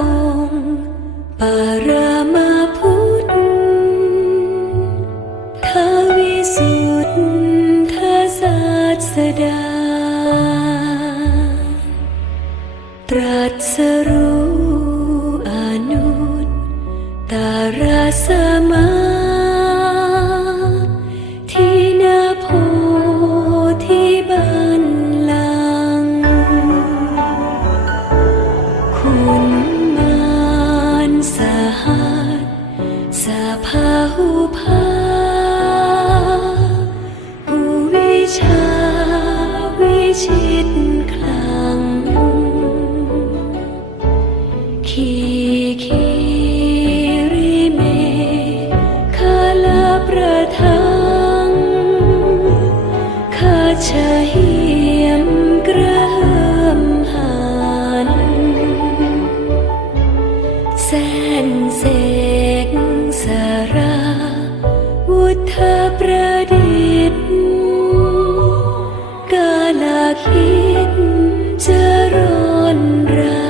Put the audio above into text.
องปารามาพุทธทวิสุทธศาสดา ตรัสรู้อนุตตรสมาาหุภาผู้วิชาวิชิตคลัง ขีขีริเมคาลาประทังคาชะเหียมกระเหิมหันแสนเสกสารา เธอประดิษฐ์กาลาคิดจะร้อนรา